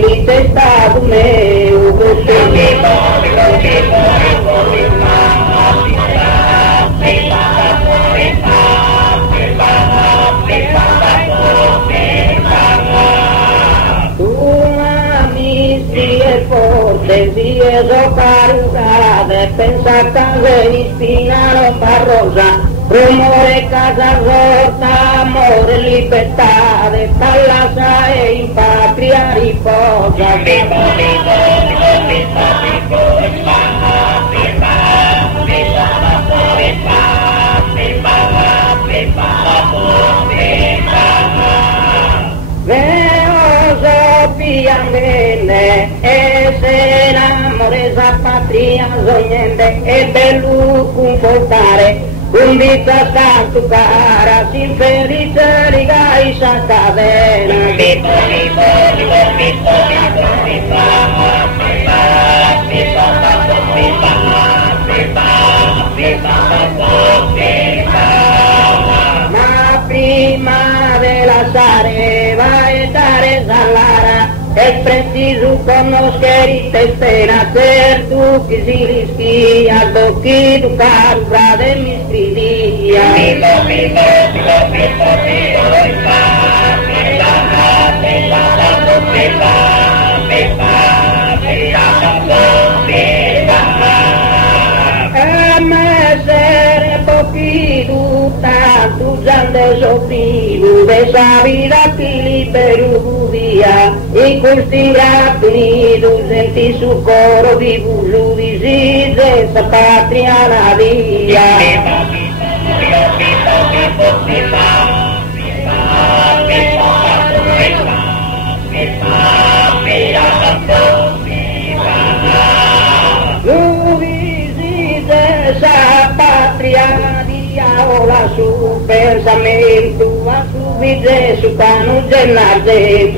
feliz estado meu. Desde parugada, pensa casa ispinano parrosa, rumore casa rota, amore libertade, pallasa e in patria riposa. Bene, e se l'amore sa patria sognente e bello confortare, un vita santo cara, si infelice rigai sa cadena. Ma prima della sareva e dare salara, es preciso conocer y hacer tú que si risquías lo que tu carga de mis tridías. Poquito tanto ya han sofrido de esa vida que liberó día y consiga tenido sentí su coro vivo su dice de esa patria nadía. Esa patria diavola su pensamento a su vida su cano llenar de